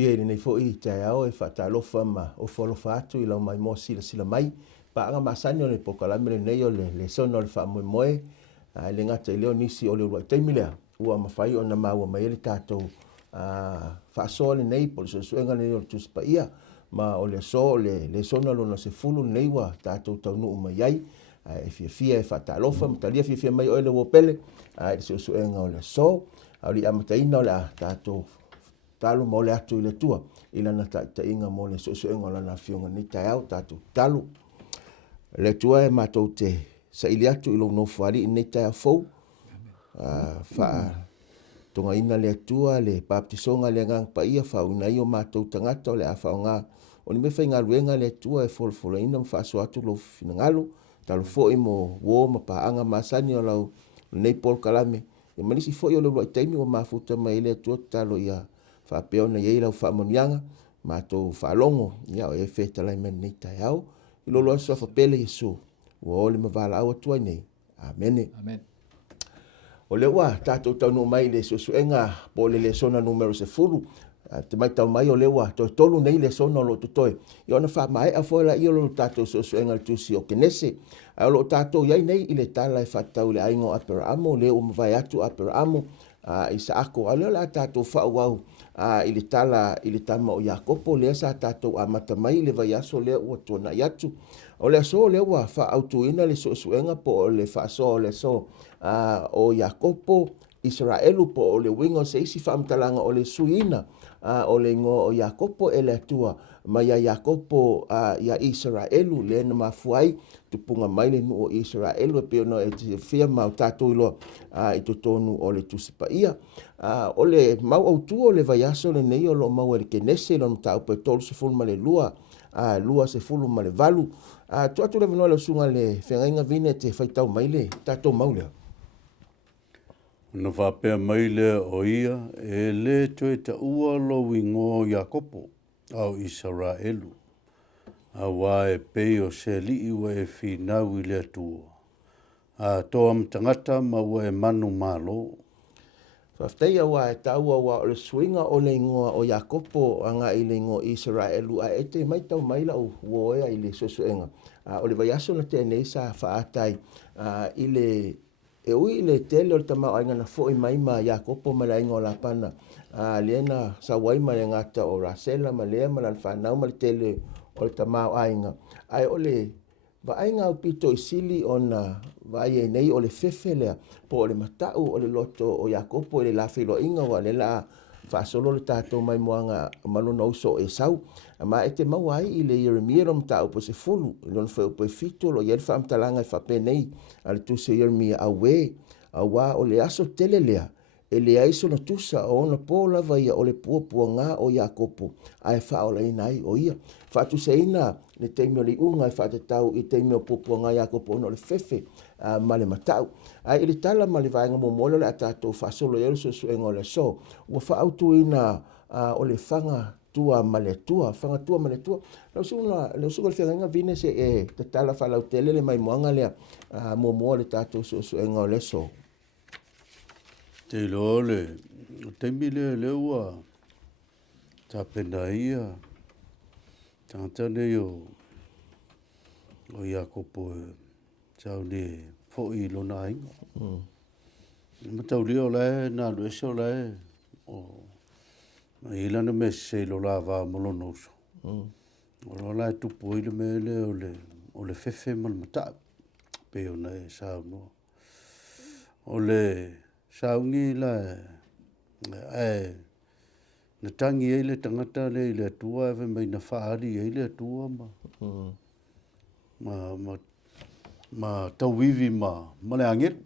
fia ni nei fo I te ao e whatalofa ma o wholofa atu I lau mai mo sila mai. Pa anga masani o le pokalame le nei o le sono o le wha moe. Le ngata I leo nisi o le uruai teimilea. Ua mawhai o na maua mai ele tātou whaasoa le nei po le suenga le o le tuspa ia. Ma o le so le sono lo na se fulu nei wa tātou taunu mai ai. E fia e whatalofa, matalia fia mai o ele wopele. E suenga o le so. Au li amataina o le tātou talu mo le atu I le tua. Ila na ta inga mo le suenga o lana fionga ni tai au tātou talu. Le tua e mātou te sa ili atu ilo no fuari nei tai au fau. Tonga ina le atua le baptisonga le ngang pa ia fa una io mātou tangata o le afa o ngā. O ni me whai ngā ruenga le atua e folfola ina mwhaaso atu lo fina ngalo. Talo fo I mo wo ma pa anga masani o lau nei Paul Kalame. E manisi fo I o le roi taimi o mafuta mai le atua talo ia whapeo na iei lau whamonianga. Mātou whalongo ia o e whetalai men nei tai au. I lolo aso whapele Yesu. Wa ole mavala au atua nei. Amen. Amen. O le wa tātou taunu mai le suenga po le sona numero se fulu. Te mai tau mai o le wa tolu nei le sona lo tutoe. I ona wha mai a foila I o lo tātou suenga le tusi o kenese. A lo tātou iai nei I le tala e whatau le aingo apera amo. Le o mawai atu apera amo. I sa ako a leo la tātou whau au. I le tala I le tama o Iakopo. Lea sa tātou a matamai le vai aso lea ua tuana I atu. O le aso lea wa wha autuina le suenga po o le wha aso o le so. O Iakopo, Israelu po o le wingo se isi whaamtalanga o le suina o le ngo o Iakopo e le atua ma ia Iakopo ia Israelu le na mafuai tupunga mai le nu o Israelu e peo no e te fia mau tātou ilo I totonu o le tusipa ia o le mau autua o le vaiaso le nei o lo mau e le kenese lo mtau pe tolu se fulma le lua se fulu ma le valu tuatu le vinoa le sunga le whengainga vine te whaitau mai le tātou maulea. Na whapea mai lea o ia e le toe ta ua lo wingo Iakopo au Israelu. A wae pei o se li iwa e whinau I lea tua. A toa mtangata ma ua e manu malo. Whafteia wa e taua wa o le swinga o le ingoa o Iakopo anga I le ingoa Israelu a e te mai tau mai lau uoea I le suenga. O le vaiaso na te neisa whaatai I le e ui le tele o le tamau ainga na fo I mai ma Iakopo ma le ingo la pana. Lena sa wai ma le ngata o Rasela ma lea ma le whanau ma le tele o le tamau ainga. Ai o le va ainga o pito I sili o na vai e nei o le fefe lea po o le matau o le loto o Iakopo le la filo inga wa le la whaasolo le tātou mai moanga malona uso e sau. Ma e te mawai I le Yeremia rom tau po se fulu. Lona whau po e fito lo ieri whaamtalanga I whape nei. Ale tu se Yeremia awe. Awa o le aso tele lea. E le aiso na tusa o ona po lava ia o le puapua ngā o Iakopo. Ai whaola ina ai o ia. Whatu se ina le teimio li unga I whate tau I teimio puapua ngā Iakopo ono le fefe ma le matau. Ai ili tala ma le vaenga mo mole le atato whasolo ero suenga o le so. Ua whaautu ina o le whanga tua maletua, whanga tua maletua. Lau sunga le whenga vine se e te tala whalau tele le mai moanga lea mo moa le tato suenga o le so. Te lole, teimi le leua, ta pena ia, tangtane o Iakopo tau ne fo I lona inga. Matau leo le, na luesio le, o ilana me se lo la va molonoso. O lo la tupu I le me le o le fefe mal mata. Pe o na e sao no. O le saungi la e na tangi e le tangata le le tua e mai na whaari e le tua ma tawivi ma le angel.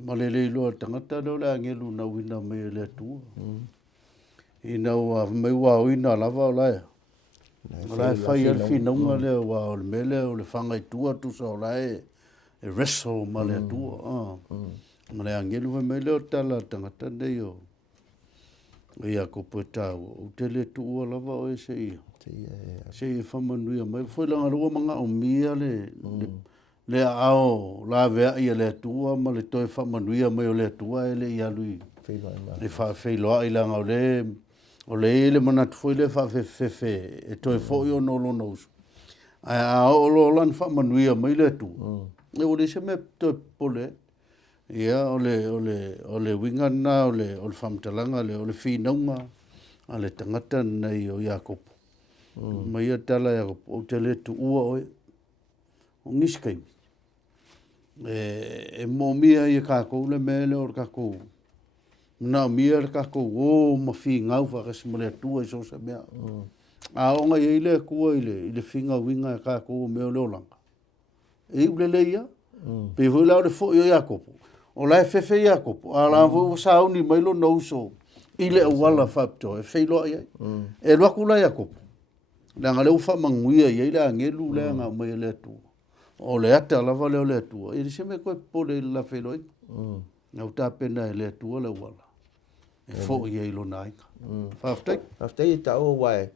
Ma le lo tangata le angelu na wina me le tua. Ina wa mai wa ina lava la. La fai al finunga le wa o mele o le fanga tua tu so la e wrestle ma le tua. Ma le angelu wa mele o tala tangata de yo. Ia ko pota o tele tu lava o e se ia. Se ia whamanuia mai. Foi langa rua manga o mia le ao la vea ia le tua ma le toi whamanuia mai o le tua e le ia lui. Le wha whailoa I langa o le O le manatu foi le whawhewhewe e toi fo i ono lona usu. A o lo lan whamanuia mai le tu. E o le se me toi pole. Ia o le winga na o le whamtalanga o le whinaunga a le tangata nei o Iakopo. Mai a tala Iakopo o te le tu ua oe. O ngiskai. E mōmia i kākou le mele o kākou. Na mia le kākou o ma whi ngau whakasi ma le atua i sosa mea. A onga i le kua i le whinga winga i kākou o meo leolanga. E ule le ia. Pe hui lau le fo i o Iakopo. O lai fefe Iakopo. A la vo sauni mailo na uso. I le awala whapto. E whailoa iai. E luaku la Iakopo. Langa leu whamanguia iai le angelu le anga mai le atua. O le ata lava leo le atua. E se me koe pole la whailoi. Ngau tā pena e le atua le awala. E fo i eilo naika. Whaftai? Whaftai e tau wae.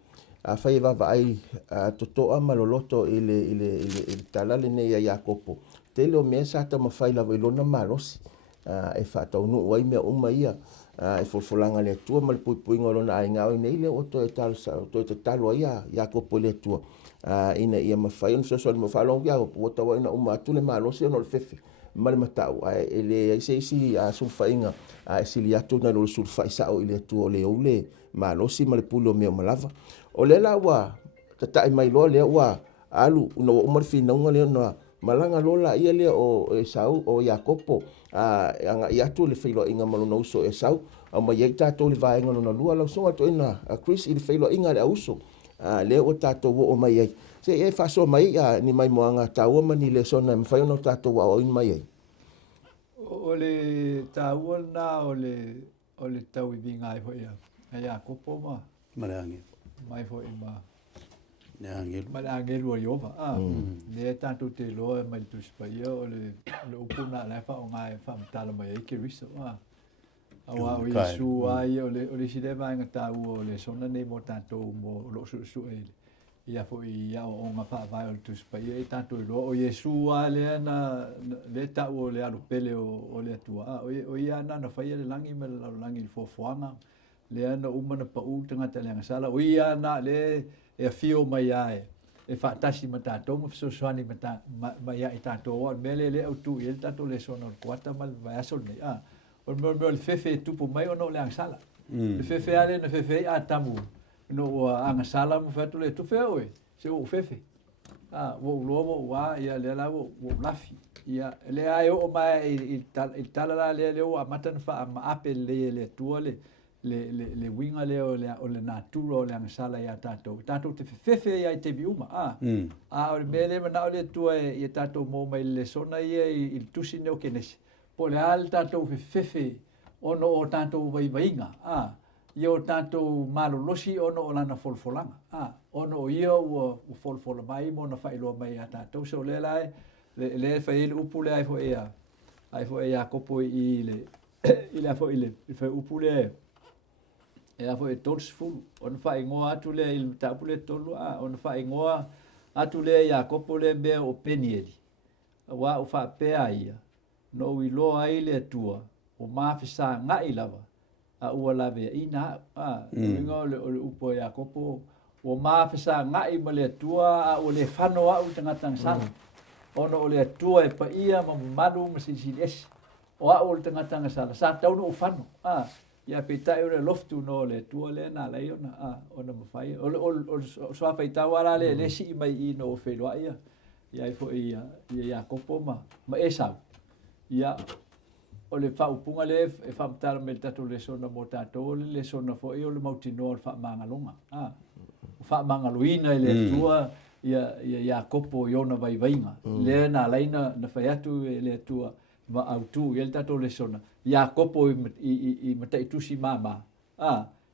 A whai wawa ai totoa maloloto i le talale nei a Iakopo. Te leo mea sa ta mawhai lawa i lona marosi. E whatau nu wai mea uma ia. E folfolanga le atua ma le puipuinga lona ai ngau i nei le o to e talo sa. O to e talo ia Iakopo le atua. Ina ia mawhai on so le mawhalong Iakopo. O tawa ina uma atu le marosi ono le fefe. Ma le matau. E le isi a sumwhainga. E sili atu na lo le sulwhai sao i le atua o le au le marosi ma le pulo mea malava. O le la wa tatai mai loa le wa alu no umar finaunga le no malanga lola ia le o Esau o Iakopo anga iatu le filo inga malona uso Esau o mai ia tato le vaenga no lua la so to ina Chris i le filo inga le uso le o tato o mai ai se e fa so mai ni mai moanga tau mani le sona mfai no tato o in mai ai o le tau na o le tau i vinga ai foi a Iakopo ma Marangi. mai foi ma Ne angel. ma angel o Iova ne tanto te lo mai tu spaia o le upuna la fa nga fa tala mai ke riso awa o Yesu ai o le sile vai nga tau o le sona nei mo tanto mo lo su ele ia foi ia o nga fa vai o tu spaia tanto lo o Yesu ale na le tau o le alu pele o le tua o ia na fa ia le langi me le langi fo foanga le ana umana pa u tanga te lenga sala o ia na le e fio mai ai e fa tasi mata to mo so swani mata mai ai tanto o mele le o tu il tanto le sono quarta mal vai sol nei o mo le fefe tu po mai o no le sala le fefe ale na fefe a tamu no anga sala mo fa tu le tu fe o se o fefe wo lo wa ia le la wo lafi ia le ai o mai il tala le o matan fa ma apel le tuale le winga le o le natura o le angasala ia tatou te fefe ia te biuma o le mele mana o le tua ia tatou mo mai le sona ia i tusi neo kenesi po le al tatou fefe ono o tatou vaivainga ia o tatou malolosi ono o lana folfolanga ono o ia o folfola mai mo na whailoa mai a tatou so le lai le whaile upu le ai fo ea kopo i le fo i le whai upu le e a foi todos fulu on fai ngoa atu le il tapule tolu on fai ngoa atu le Iakopo le be o penieli wa o fa pe ai no wi lo ai le tua o ma fisa nga i lava o la ve ina ngo le upo Iakopo o ma fisa nga i le tua o le fano o tanga tang sala ono o le tua e pa ia ma malu ma si es o tanga tanga sala sa tau no fano ia petai o le loftu no le tua le na le ona ona mafai o so fa ita wala le si mai i no felo ia fo ia Iakopo ma esa ia o le fa upunga le e fa mtala me tatu le sona mo tato le sona fo i o le mautino fa mangalonga fa mangaloina le tua ia Iakopo iona vai vainga le na laina na fa atu le tua ma autu il tato le sona Iakopo i matai tusi mama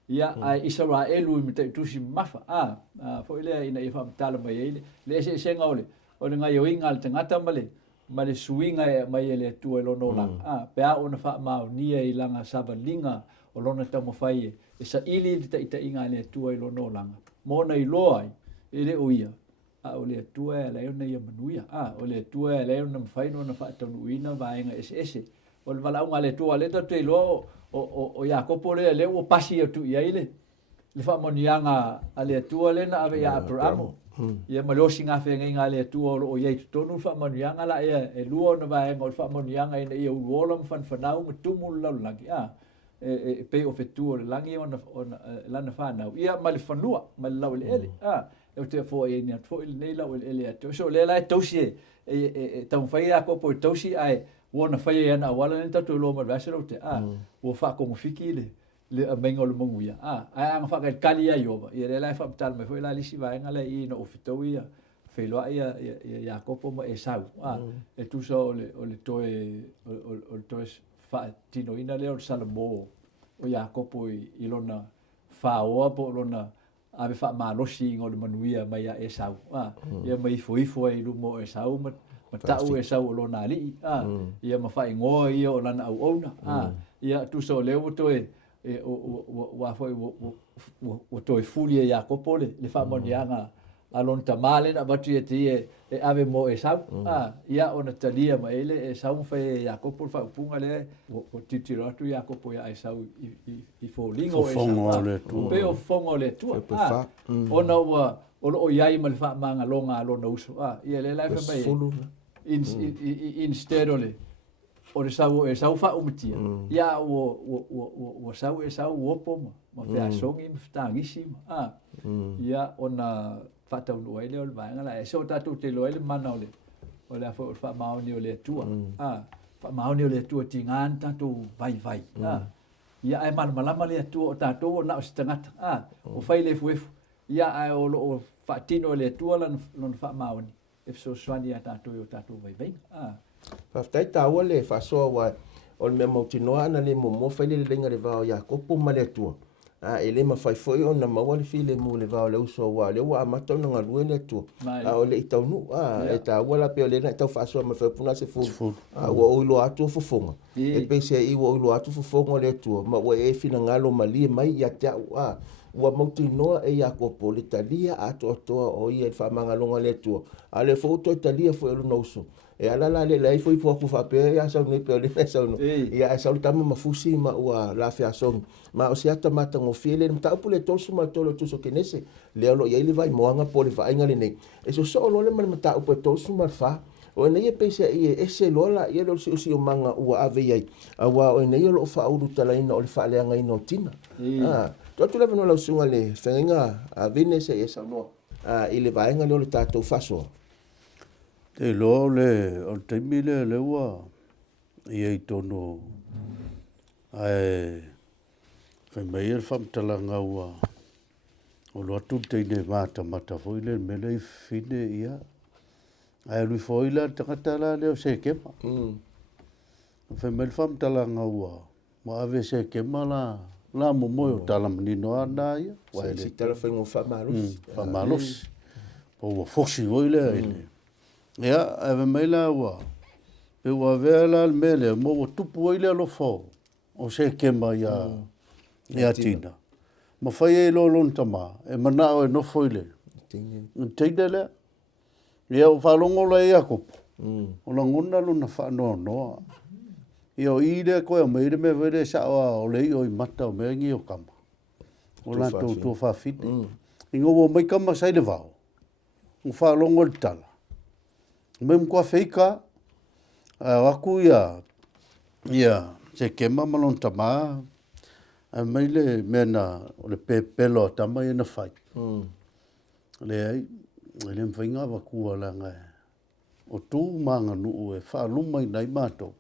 ia Israelu i matai tusi mafa fo ile ina ifa mtala mai ele le se ngaole o le ngai oinga al tangata male suinga mai ele tu lo no la pe a ona fa ma nia i langa sabalinga o lona tamo fai e sa ili te inga le tu lo no langa mo na i loai ele o ia o le tu le ona ia manuia o le tu le ona fai no na fa tonu ina vaenga ese o le wala unga le tua le te lo o Iakopo le o pasi o tu ia ile le whaamonianga a le atua lena ave ia Abraham. Ia malosi ngā whenga ngā le atua o iei tutonu whaamonianga la ia e lua na vae ngol whaamonianga ina ia uola mwhanwhanau matumu laulangi. E pe o whetua le langi o lana whanau. Ia ma le whanua, ma le lau le ele. E te fo e nia fo il nei lau ele atua. So le lai tausi e tau whai a kopo e tausi ai wona whai e ana wala le tatu lo ma vasero te. Wo whakongo whiki le amenga o le monguia. Ai anga whakai kali ai ova. Ia le lai whaapitala mai fo la lisi vaenga le i na ofitau ia. Wheloa ia kopo ma e sau. E tusa o le toe tino ina leo Salamo o Jakopo I lona whaoa po lona ave wha malosi ngō le manuia mai a e sau. Ia mai foifo e lumo e sau ma tau e sau o lona ali. Ia ma whae ngoa ia o lana au auna. Ia tusa o leo toe wa foi o toi fuli e Jakopo le wha monianga alon tamale na batu e ave mo e sau ia ona talia ma ele e sau fe Jakopo fa punga le o titiro atu Jakopo ia e sau I folingo e sau pe o fongo le tu ona o iai ma le fa manga longa alona uso ia le lai fa mai instead ole o le sau fa umitia ia o sau e sau opo ma fe asongi ma ftangisi ia ona fatau no ele o vaenga la e so tatu te lo ele mana ole o le fa maoni o le tua fa maoni o le tua tingan tatu vai ia ai malama le tua o tatu na o stangata o fai le fuefu ia ai o fa tino le tua lan fa maoni e so swani tatu o tatu vai fa tai taua le fa so wa o le mo tinoa na le mo fai le lenga le va ya kopo ma le tua ele ma fai foi ona maua le file mu le vao le uso wa le wa mata na ngalue le tu o le itaunu e ta wala pe le na tau faso ma fa puna se fu wa o lo atu fofonga e pe se I wa o lo atu fofonga le tu ma wa e fina ngalo mali mai ya ta wa mauti no e ya ko politalia ato o ia fa mangalonga le tu ale foto italia foi lo noso e ala la le foi fo ku fa pe ya sa ne pe le sa no ya sa tama mafusi ma wa la fa so ma o sia mata ngo fiele mta pule tosu ma tolo tuso kenese le lo ya ile vai moanga pole va inga le nei e so lo le mta upo tosu ma fa o nei pe se e se lola ia lo si o manga wa ave ai wa o nei lo fa uru tala ina o le fa le anga ina tina to tu le no lo sunga le fenga a vine se e sa no ile va inga le tato faso te lo le o te mile le wa ia I tono ai fai mai e whamtalanga ua o lo atu te ne mata foi le mele I fine ia ai lui foi la tangata la leo se kema fai mai whamtalanga ua ma ave se kema la mo o tala manino ana ia si tala fai ngo whamalos po ua foksi oi le ia ave mai la ua pe ua vea la mele mo o tupu oi le alo fo o se kema ia tina ma fai e lo lon tama e mana o no foile teina le ia o falongo la ia ko o la ngona lo na fa no ia o ide ko e mai me vere sa o le o mata o me ngi o kama o la to fa fit ingo wo mai kama sai le vao o falongo tala mem ko feika aku ia se kema malon tama mai le mena o le pelo tama ina fai le ai le mfinga va ku la nga o tu manga nu e fa lu mai nai mato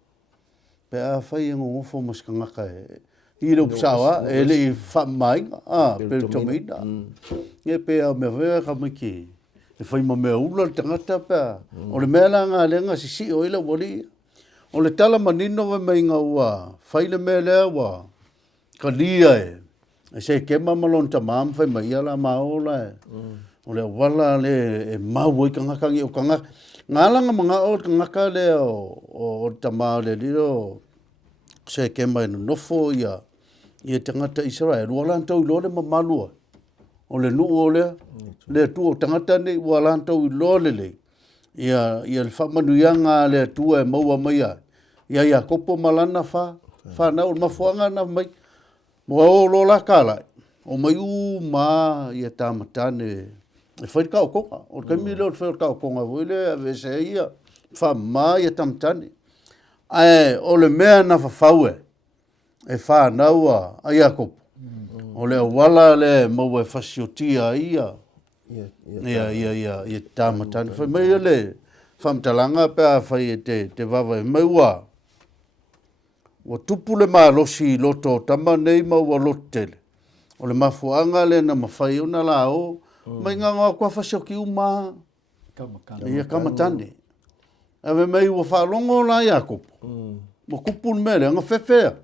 pe a fai ngo fo maskanga ka I lo sawa e le fa mai pe tomida e pe a me ve ka miki e fai ma me ula tangata pe o le mela nga le nga si o ile woli o le tala manino ve mai nga ua fai le mele wa ka lia e se kema malon tamam fai mai ala maola o le wala le e mau I kanga o kanga ngalanga mga o kanga le o tama le liro se kema no fo ia tangata Israel wala tau lo le mamalua o le nu o le tu o tangata nei wala tau lo le ia le fa manuianga le tu e maua mai ia kopo malana fa na o mafuanga na mai mo o lo la kala o mai ma ia tamatane e foi ka koka o ka mi lo foi ka konga vole ave se ia fa ma ia tamatane ai o le mea na fa faue e fa naua ai ako o le wala le mo e fasiotia ia ia tamatane foi mai le famtalanga pe fa te vava mai wa o tupu le malosi loto tama nei ma ua lotele. O le mafuanga le na mawhai una la o, mai ngā ngā kua whasioki uma, ia kamatane. Awe mai ua whalongo la ia kopo. Mo kupun mele, ngā whewhea.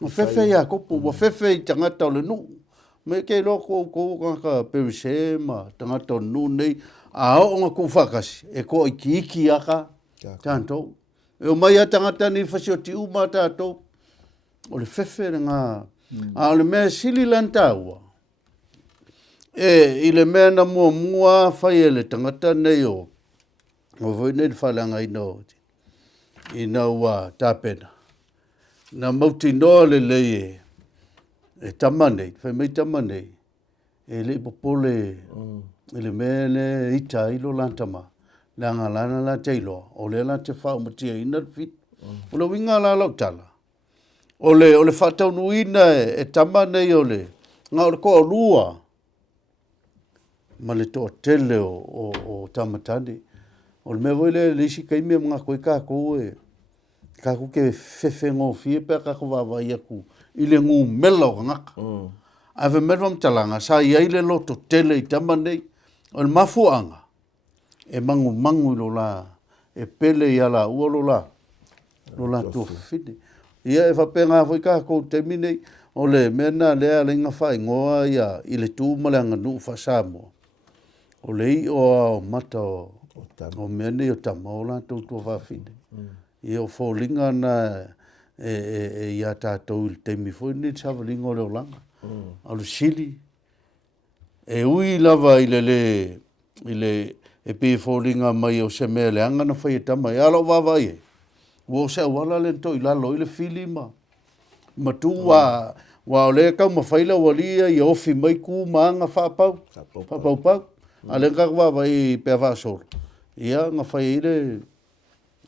Ngā whewhea ia kopo, ua whewhea i tangata o le nu. Me kei loko kou ka perise ma tangata o nu nei, a o ngā kou whakasi, e ko i ki iki aka, tantou. E o mai atangata ni whasioti uma tātou. O le whewhere ngā. A o le mea sili lantaua. I le mea na mua whai e le tangata nei o. O voi nei whalanga ina o. Ina ua tāpena. Na mauti noa le lei e tamanei. Whai mai tamanei. E le popole. E le mea le ita ilo lantama. Langa lana la teilo o le la te whao matia ina fit o le winga la lau tala o le whatau nuina e tama nei o le ngā o le koa lua ma le toa tele o tamatani o le mea voi le isi kaimea mga koe kako e kako ke fefe ngō fie pia kako wawai aku i le ngu mela o ngaka ave mera mtalanga sa iai le loto tele i tama nei o le mafuanga e mangu lo la e pele ia la ua lo la tu fini ia e whapenga foi ka ko temine o le mena lea le nga whai ngoa ia i le tū malanga nu whasamo o le i o mata o mene o tama o la tū whawhine ia o fōlinga na ia tātou il temi foi ni tsawalinga o leo langa alu sili e ui lava i le e pe fōlinga mai o se mea le anga na whai e tama e alo wawai e. Wo se wala le to i lalo i le filima. Ma tu wa o le kau ma whaila walia i ofi mai ku maanga whapau. Whapau. A le ngak wawai pe awasoro. Ia nga whai i le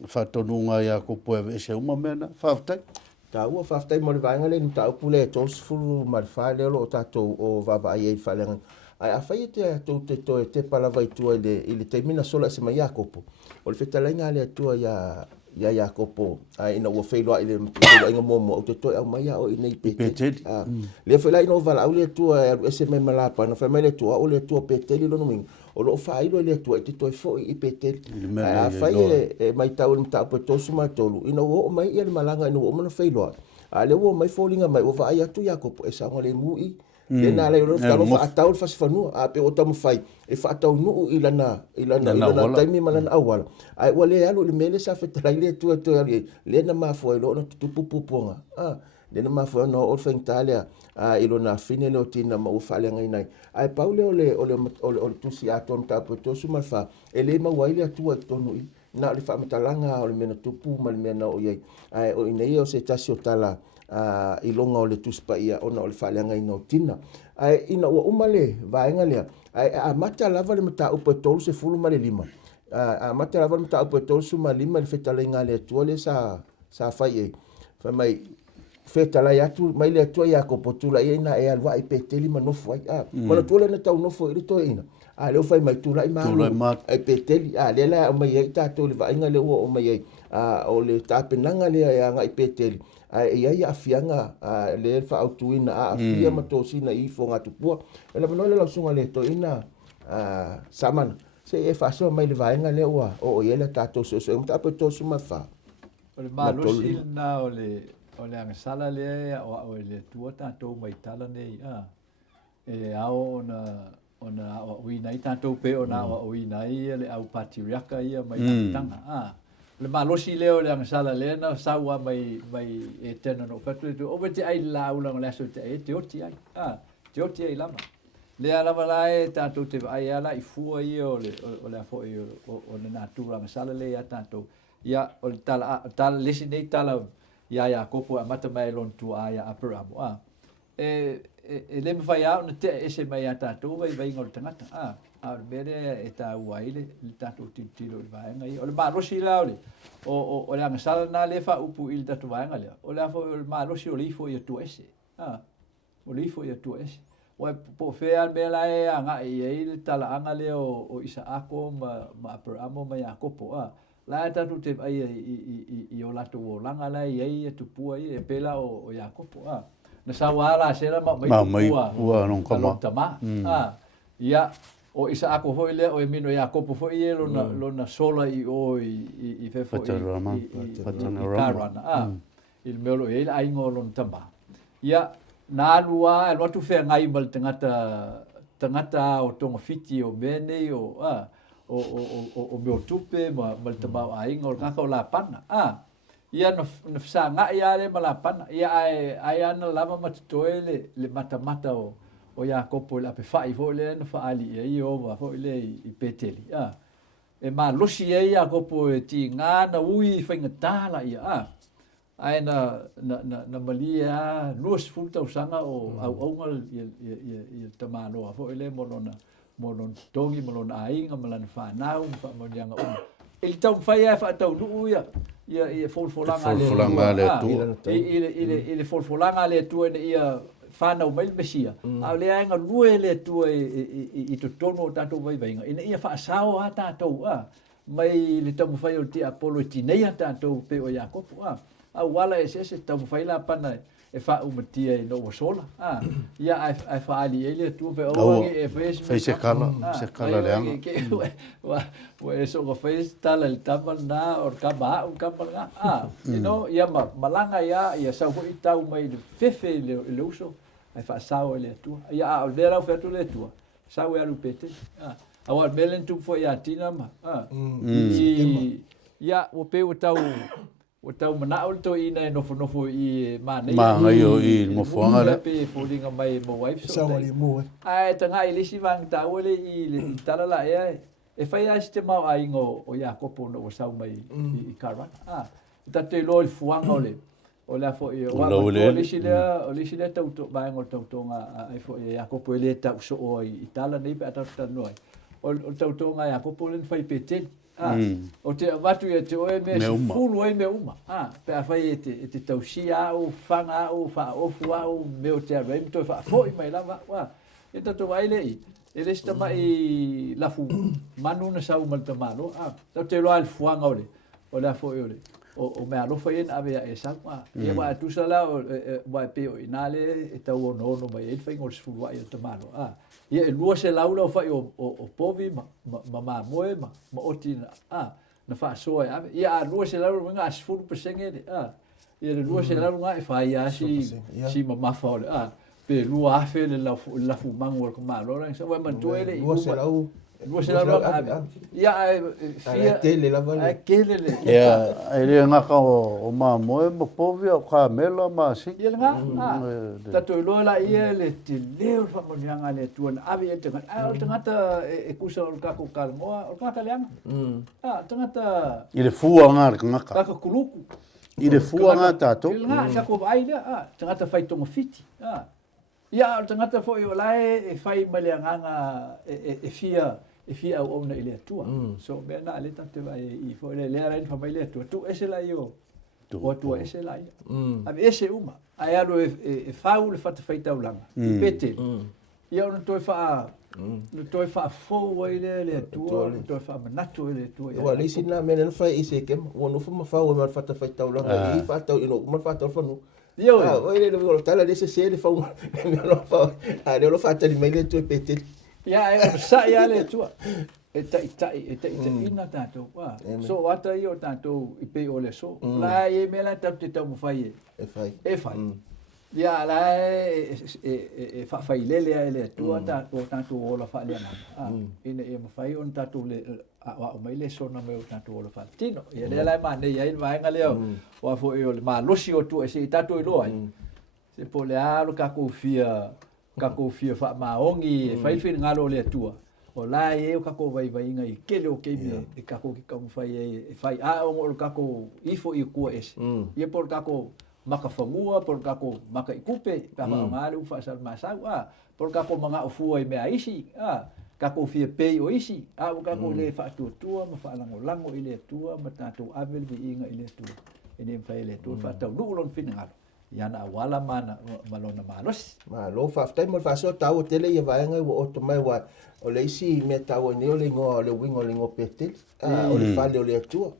whatonu ngā ia ko poe e se uma mena. Whaftai. Ta ua whaftai mo le vaenga le ta upule e tosfulu marwha le o tātou o wawai e whalenga. Ai a whai te atou te toe te palawa i tua i le teimina sola se mai Iakopo. O le whetalainga le atua ia Iakopo. Ai ina ua whailoa i le inga momo au te toe au mai o i nei peteli. Le whaila ina o vala au le atua e se mai malapa. Na whai mai le atua o le atua peteli lono mingi. O lo whailo le atua i te toe fo i peteli. Ai a whai e mai tau ni tau pe tosu mai tolu. Ina ua o mai i le malanga ina ua o mana whailoa. A le ua mai fōlinga mai ua vai atu Iakopo e saunga le mui. Le na le ro talo fa atau fa sfanu a pe o tamu fai e fa atau nu i lana taimi malana awala ai wale alu le mele sa fe trai le tu le na ma foi lo no tu pupunga le na ma foi no o fa italia i lo na fine le tina ma u fa le ngai nai ai paule o tu si atom ta po to su malfa e le ma wai le tu to nu na le fa metalanga o le mena tupu mal mena o ye ai o nei o se tasio tala i longa o le tuspa ia ona o le whaaleanga ina o tina. Ai ina ua umale vaenga lea. Ai a mata lava le mata upa tolu se fulu ma le lima. A mata lava le mata upa tolu su ma lima le whetalainga le atua le sa whai e. Whai mai whetalai atu mai le atua ia ko potula ia ina e alwa i peteli ma nofu ai. Mana tuola na tau nofu i rito ina. Leo whai mai tula i maru. Ai peteli. Le la o mai ei tātou le vaenga le ua o mai ei. O le tāpenanga lea e anga i peteli. Ia afianga le fa autuina afia matosina i fonga tupua ela no le lausunga le to ina samana se e fa so mai le vaenga le o ele tato so ta pe to suma fa o le malosi na o le anga sala le o le tua tato mai tala nei e ao ona o ina i tato pe ona o ina i le au patriarca ia mai tanga le malosi leo le sala le na sawa mai e tena no fatu o vete ai la ula le so te oti ai te oti ai lama le ala valae tanto te ai ala i fu ai o le fo o le natura sala le tanto ia o tala lesi nei tala ia kopo a mata mai lon tu ai a peramo le me fai au na te ese mai ata to vai ngol tangata a bere e ta waile le tatu titilo le vai ngai o le malosi la o le anga sala na le fa upu il tatu vai ngai o le fo le malosi o le fo ia tu ese o le fo ia tu ese o po fe al bela e anga e le tala anga le o isa ako ma Abrahamo ma Jakopo la tatu te ai i o lato o langa la e tu pua e pela o Jakopo na sawala sela ma mai ua non kama tama ia o isa ako foi le o mino Jakopo foi e lo na sola i o i fe foi Karana il melo e ai ngolon tama ia na lua e lotu fe ngai mal tangata o tonga fiti o bene o meu tupe mal tama ai ngol ka la pana ia no sa nga ia le malapana ia ai ana lava matoe le mata o Jakopo la pe fai vo le no fa ali e o va vo le i peteli e ma losi e Jakopo e ti nga na ui fainga tala ia ai na malia luas fulta usanga o au ngal ia tamano vo le molon tongi molon ai nga malan fa na fa mo yanga il tau fai fa tau lu ia folfolanga le tu ile folfolanga le tu ia fana o mai mesia a le ainga lue le tu i to tono tanto vai venga ia fa sao ata to mai le tau fai o ti Apollo tinei ata to pe o Jakopo a wala ese tau fai la pana e fa umatia no sola ia ai fa ali ele tu ve o e fez se cala le anga wa eso go fez tala el tamal na or kaba nga no ia malanga ia sa ho itau mai fefe le uso ai fa sao ele tu ia o vera o fetu le tu sao ia rupete awal melen tu fo ia tina ma ia o pe o tau mana o to ina no fo I ma yo I mo fonga le pe folinga mai mo wife so ai tanga ile si vang ta ole I tala la e fai a ste mau ai ngo o Jakopo no sau mai I Karan ta te lo il fuanga ole o la fo o le si le tau to ba ngo tau tonga ai fo Jakopo le tau so o I tala nei pe ata noi o tau tonga Jakopo le fai peten o te watu e te oe me fulu e me uma pe a fai e te tausia o fanga o fa ofu o me o te arem to fa foi mai lava e tato vai lei e resta mai lafu manu na sau mal tamalo ta te lo al fuanga ole o la foi ole o me alo foi en ave e sa e va tu sala va pe o inale e tau no mai e fai ngol fulu ai tamalo ia e lua se laula o fai o povi ma moe ma otina na fa soa ia lua se laula nga asfulu pesenge ia lua se laula nga e fai si ma faole pe lua afe le la fu mango ko ma lora so wa mantuele lua se laula ia fia tele la vale kele ia ele nga ka o ma moe mo povi o ka mela ma si ia nga tato lo la ia le te leo fa mo nyanga le tuan ave e tangata e kusa o ka ko kalmoa o ka leanga tangata ile fua nga ka kuluku ile fua nga tato nga sa ko vai le tangata fai tonga fiti ia tangata fo o lai e fai maleanga e fia o ona ile tua so me na le tante vai I fo le era in família tua tu ese la io o tu ese la ave ese uma ai alo e fau le fata fai taulanga pete ia ona toi fa no toi fa fo le tua no toi fa manato le tua wa le sina me na fai ese ke o no fa fa o ma fata fai taulanga I fa tau ino ma fata fa no io oi le volo tala le se le fa me no fa le lo fata di me le tu pete ia e sa ia le tua e ina tato so ata io tato I pe o le so la e me la tato te tau fai e fai ia la e fai le tua tato o la fa le na ina e fai on tato le o mai le so na me o tato o la fa tino ia le la ma ne ia vai nga leo o fo e o ma losi o tu e se tato I lo ai se po le alo ka ko fia fa maongi e fai fina ngalo le tua o la e o kako vai nga I kele o kemi e kako ki kamu fai e fai o mo kako ifo I ku es e por kako maka whangua, por kako maka ikupe, ka maongare ufa sa masau, por kako mga ufua i mea isi, kako fia pei o isi, kako le whaatua ma whaalango i le tua, ma tātou avel vi inga i le tua, e ne mwhai le tua, whaatau nuulon whina ngalo. Iana awala mana malona malos. Ma lo whaftai mo whaso tau o tele i vaenga i o to mai wa o le isi me tau o ne o le ngoa o le wingo le ngo pete, o le whale o le atua.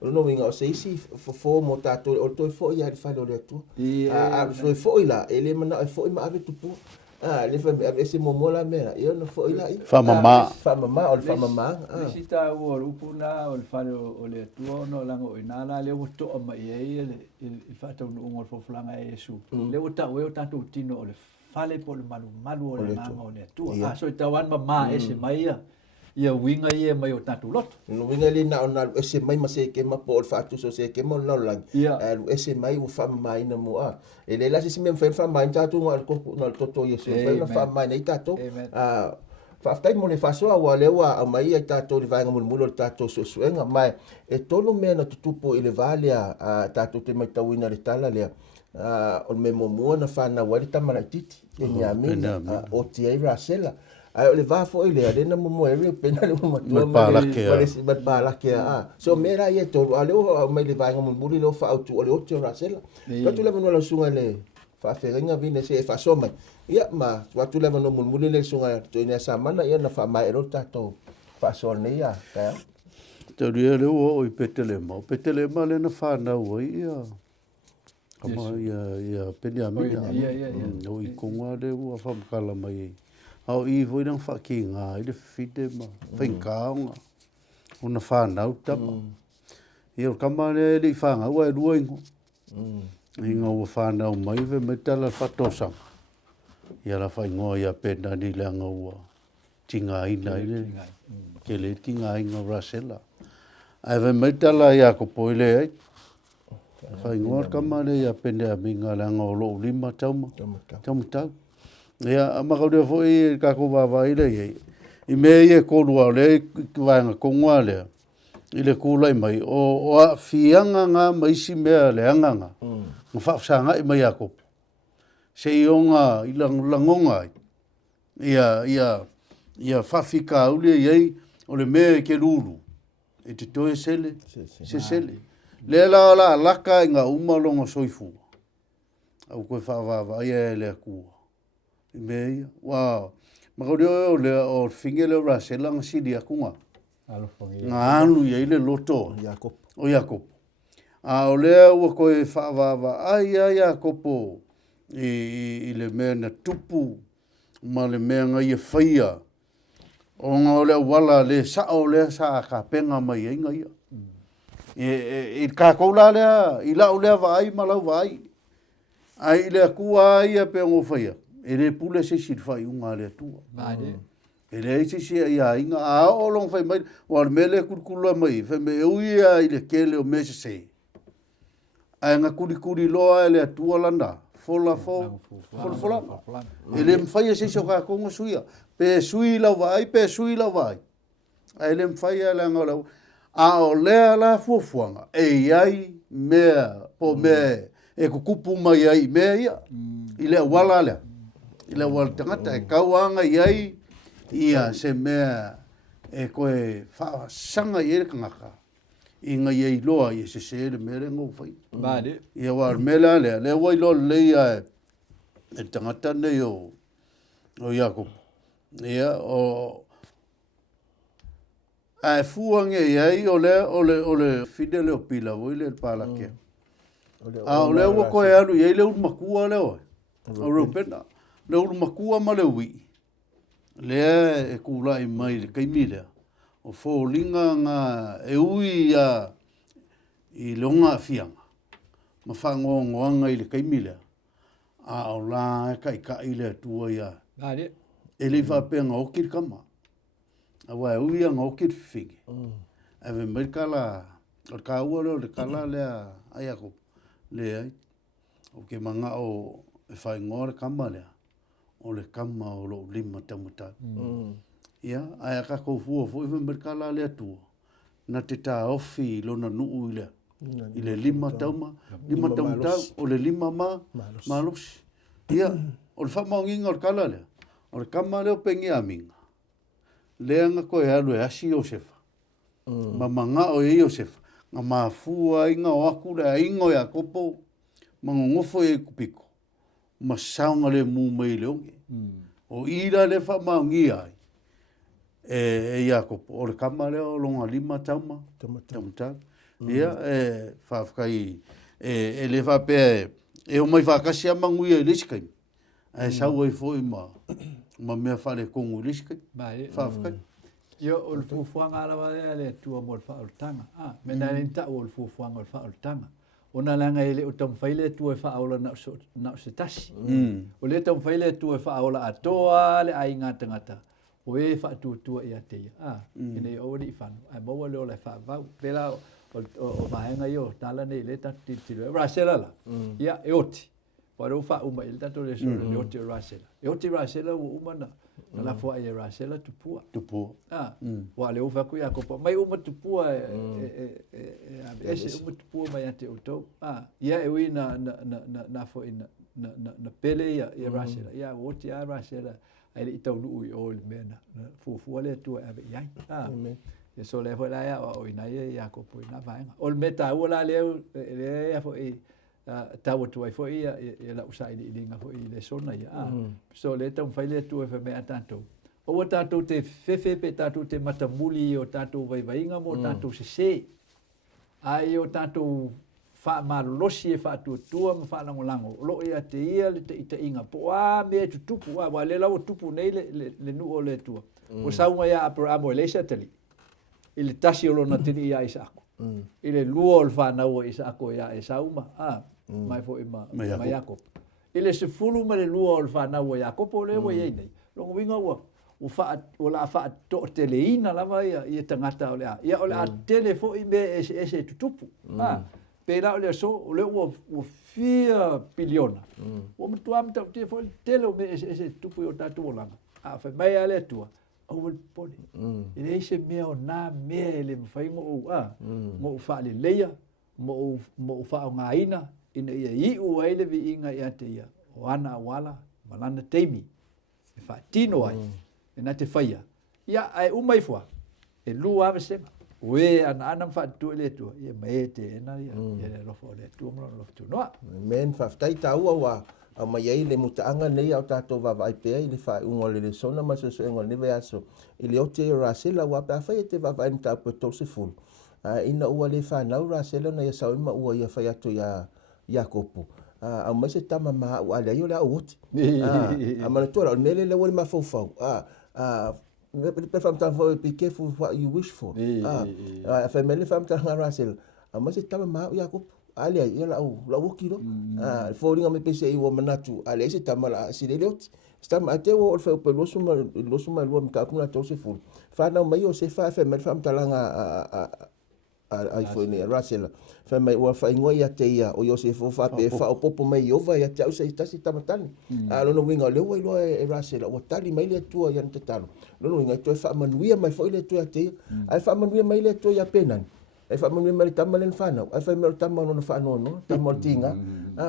O no winga o se isi fo mo tātou o toi fo i a le whale o le atua. So e fo i la, e le mana e fo i ma ave tupu. Le fa ese mo mola mera, io no fo i la i. Whamama. Whamama, o le whamama. Le sita o upuna o le whale o le atua no lango o inala le o toa mai e il whaatau no ungo fo flanga e Yesu. Le o tau e o tātou tino o le whale po le malu o le nganga o le atua. So i tauan ma ese mai ia winga ia mai o tātou loto. No winga le na ona ese mai ma se ke ma po o le whaatu so se ke mo na lang. Ese mai o whamama ina mo a. E le lasi si me mwhen whamama ina tātou ngā toto Yesu. Mwhen whamama ina i tātou. Whaftai mo le whasoa wa lewa a mai ai tātou le vaenga mulmulo le tātou suenga. Mai e tolo mea na tutupo i le vale a tātou te mai tauina le tala lea. O me momua na whana wari tamana titi. E nyamina o tia i rasela. Ai o le vafo i lea lena momo ere pena le matua ma palake a. So mera ia tolu a leo mai le vaenga mulmuli leo whaautu o le ote o rasela. Katu lewa nua la sunga le whawhiringa vine se e whaso mai. Ia ma watu lewa no mulmuli le sunga to ina sa mana ia na whamai ero tato whaso nei a. Tau ria leo o i Petelema. Petelema le na whanau ai ia. Kama ia penia mina. O i konga le ua whamkala mai ei. Au i voi nang whaki ngā i le white ma, whainkaonga, o na whanau tapa. I o kamane le i whangau e rua ingo. I ngā ua whanau mai ve me tala whatosanga. I ala whaingoa i a pena ni le anga ua tinga ina i le, ke le tinga inga rasela. Ai ve me tala i a ko poile ai. Whaingoa kamane i a pena minga le anga o lo lima tauma, tau. Ia makauria foi kako vava ile ye. I me ye kolua le vanga kongoa le. Ile kulai mai o fianga nga maisi mea le anganga. Nga whaafsanga i mai ako. Se ionga ilang langonga. Ia whaafika ule ye o le mea ke lulu. E te toe sele. Se sele. Le la laka i nga umalonga soifu. Au koe whaavava ia le akua. Meia, wow. Makauria le o fingele rasela nga sidi akunga. Nga anu ia ile loto. O Jakob. O lea ua koe whaavava. Ai Jakopo. I le mea na tupu. Ma le mea nga ia whaia. O nga o lea wala le sao lea sa ka penga mai inga ia. I ka koula lea. I lau lea vai malau vai. Ai lea kua ia pe ngo whaia. E le pule se sirwhai unga le tua. E le se se ia inga a o long whai mai. Wa me le kurkula mai. Whai me uia i le kele o me se se. A nga kuri loa e le atua landa. Fola. E le mwhai se se o ka konga suia. Pe sui lau vai. A le mwhai e le anga lau. A o lea la fuafuanga. E iai mea po me. E kukupu mai ai mea ia. I le wala lea. Ila wal tangata e kauanga iai ia se mea e koe whaasanga i ere kangaka. I nga iei loa i se se ere mere ngau whai. Vale. Ia war mela lea. Lea wai loa leia e tangata nei o Jakob. Ia o a fuange iai o le fidele o pila voi le palakea. O lea ua koe alu iai le makua leo. O rupena. Le uru makua ma le ui. Lea e kula i mai le kaimilea. O fōlinga ngā e ui i leonga fianga. Ma whangongoanga i le kaimilea. A o la e kai le atua ia. E le whapea ngā okir kama. A wai ui a ngā okir whiwhingi. E me mai kala, o ka ua leo le kala lea aiako. Lea ai. O ke manga o e whai ngore kama lea. O le kama o lo lima tamuta. Ia, ai a kako fua fua i merkala le atua. Na te tā ofi lona nuu i lea. I le 5 tauma, 5 taumtau, o le 5 malosi. Ia, o le whamaonginga o le kala lea. O le kama leo pengi aminga. Leanga koe alu e asi Iosefa. Ma manga o e Iosefa. Nga mafua inga o aku le aingo ya kopo. Mangongofo e kupiko. Ma saunga le mumei le onge. O ira le whamaongi ai. E Iakopo. O le kama leo longa 5 tauma. Taumtau. Ia, whawhakai. E le whapea e o mai whakasi amanguia i liskai. E sau ai fo i ma mea whare kongu i liskai. Whawhakai. Ia o le fuafuanga alawa le tua mo le whaoltanga. Mena rin ta o le fuafuanga o le whaoltanga. O na langa ele o tam whaile tua e whaola na se tasi. O le tam whaile tua e whaola atoa le ai ngā tangata. O e whaatuatua i ateia. Ina i ori i whanu. Ai maua leo le whaavau. Pela o vahenga i o tala nei le tatu tiro. Rasela la. Ia e oti. Waro wha uma i le tatu le sora le oti o Rasela. E oti Rasela o umana. Na la fua e Rasela tupua. Tupua. Wa le ufa ku Iakopo. Mai uma tupua ese uma tupua mai ate o tau. Ia e ui na fo ina na pele ia Rasela. Ia oti a Rasela. Ai le itau nuu i o le mena. Fuafua le tua ave iai. E so le fo la ia o ina ia Iakopo ina vaenga. O le meta ua la leo le ia fo i tawa tuai fo ia la usai i linga fo i le sona ia. So le tau whaile tua fe mea tātou. O tātou te fefe pe tātou te matamuli o tātou vaivainga mo tātou se se. Ai o tātou wha marolosi e wha tua ma wha langolango. Lo ia te ia le te ita inga. Po a mea tu tupu. Wa le lau tupu nei le nu o le tua. O saunga ia Abrahamo e leisa tali. I le tasi o lona tini ia Isako. I le lua o le whanau o Isako ia e sauma. Mai fo i ma Iakopo. I le se fulu ma le lua o le whanau o Iakopo le wa iei nei. Longo winga ua. O la wha to te le ina lava ia i tangata o le a. Ia o le a tele fo i me ese tutupu. Pera o le so o le ua 4 biliona. O me tua mta te fo tele o me ese tupu o tatu o langa. Fa mai ale tua. O le pone. I le ese mea o nā mea le mwhaingo o mo wha le leia, mo wha o ngā ina, ina ia i u aile vi inga i ate ia. O ana awala, malana teimi. E wha tino ai. E na te whaia. Ia ai umai fua. E lu ave sema. Ue ana wha tu le tua. Ia mai te ena ia. Ia le rofo le tua mra rofo tu noa. Men whaftai taua wa. A mai ai le mutaanga nei au tātou vavai pēa i le whae ungo le sona ma so engo newe aso. I le ote Rasela wa pēa whai te vavai ni tāpua tose fulu. Ina ua le whanau Rasela na ia sau ima ua ia whai atu ia Iakopo. Au mai se tama maa ua le aio le au oti. A mana tua rao nele le wale mawhauwhau. Pe whamtanga whau be careful what you wish for. Whai mele whamtanga Rasela. Au mai se tama maa ua Iakopo. Ale ia la o kiro foringa me pese i wo manatu ale se tamala sileleot stam ate wo fe pe losuma lo mka kuna to se ful fa na mai o se fa fe me fam talanga a iPhone Russell fa mai wa fa ngoi ate ia o yo se fo fa pe fa o popo mai ova ia tau se tasi tamatani lo no winga le wo e Russell o tali mai le tua ia te talo lo winga to fa manuia mai fo le tua ate ai fa manuia mai le tua ia penan e fa mami mari tamalen fana ai fa mer tamano no fa no tamotinga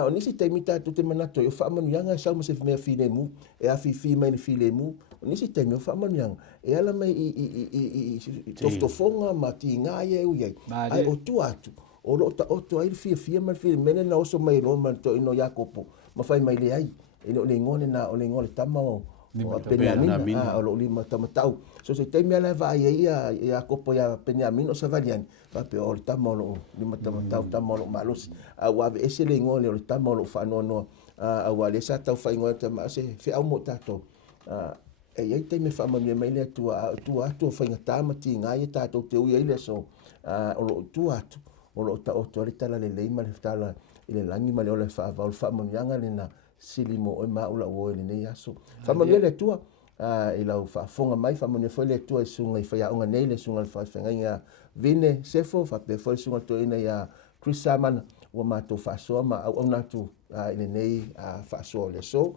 o nisi te mita tu te manato yo fa manu yanga sa mo se me file mu e a fi mai ni file mu nisi te me fa manu yanga e ala mai i tofonga matinga ye u ye ai o tu atu o lo ta o tu ai fi mai fi mena na oso mai lo man to ino Iakopo ma fa mai le ai ino le ngone na o le ngole tamao o Benjamin o lo lima tamatau so se te mea leva ia Iakopo ia Benjamin o Savalian fa pe o tama lo lima tamatau tama lo malos a wa ese le ngole o tama lo fa no a wa le sa tau fa ngoi tama se fe au mo tato e ia te me fa manu mai le tu fa ngata mati ngai tato te u ile so o lo tu atu o lo ta o to le tala le le ma le tala ile langi ma le o le fa manu yanga le na silimo o maula o le nei aso fa manu le tua i lau whaafonga mai whamane whai le tua i sunga i whaiaonga nei le sunga i whaifenga ia vine sefo whape whai sunga to ina ia Chris Samana ua mātou whaasoa ma au nātou ina nei whaasoa le so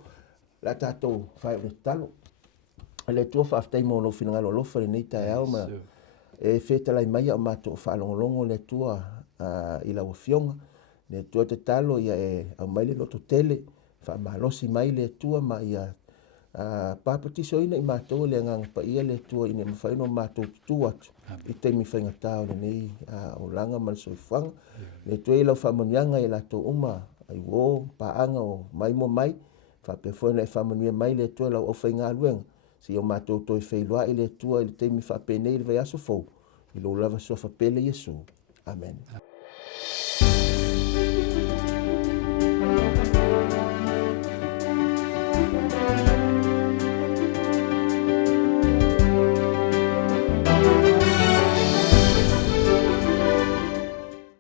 la tātou whai o le talo le tua whaaftai mo lo whina ngalo lofa le nei tai au ma e whetalai mai au mātou whaalongolongo le tua i lau fionga ne tua te talo ia au mai le loto tele fa malosi mai le tua ma ia papatiso ina i mātou le ngang pa ia le tua ina mawhaino mātou tutua i te mi whainga tau le nei o langa man soifanga le tua i lau whamanianga i la tō uma ai wō paanga o mai mo mai fa pe fona e whamania mai le tua lau o whainga aluenga si o mātou toi whailua i le tua i le te mi whapene i le vai aso fau i lo lava sofa pele Yesu. Amen.